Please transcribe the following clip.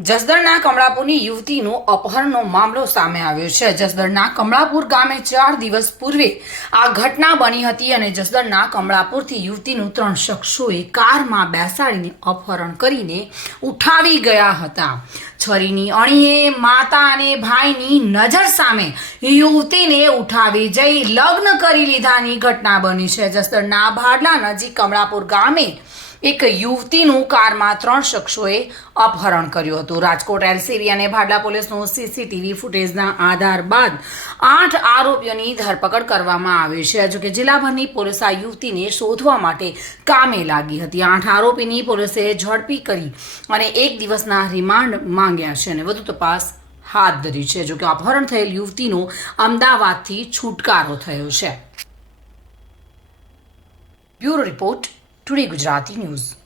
જસદણના કમળાપુરની યુવતીનું અપહરણનો મામલો સામે આવ્યો છે. જસદણના કમળાપુર ગામે ચાર દિવસ પૂર્વે આ ઘટના બની હતી અને જસદણના કમળાપુરથી યુવતીનું ત્રણ શખ્સોએ કારમાં બેસાડીને અપહરણ કરીને ઉઠાવી ગયા હતા. છરીની અણીએ માતા અને ભાઈની નજર સામે યુવતીને ઉઠાવી જઈ લગ્ન કરી લીધાની ઘટના બની છે. જસદણના ભાડલા નજીક કમળાપુર ગામે એક યુવતીનું કારમાં ત્રણ શખ્સોએ અપહરણ કર્યું હતું. રાજકોટ, એલસીબી અને ભાડલા પોલીસનું સીસીટીવી ફૂટેજના આધાર બાદ આઠ આરોપીઓની ધરપકડ કરવામાં આવી છે. જોકે જિલ્લાભરની પોલીસ આ યુવતીને શોધવા માટે કામે લાગી હતી. આઠ આરોપીની પોલીસે ઝડપી કરી અને એક દિવસના રિમાન્ડ માંગ્યા છે અને વધુ તપાસ હાથ ધરી છે. જોકે અપહરણ થયેલ યુવતીનો અમદાવાદથી છુટકારો થયો છે. Bureau report today Gujarati news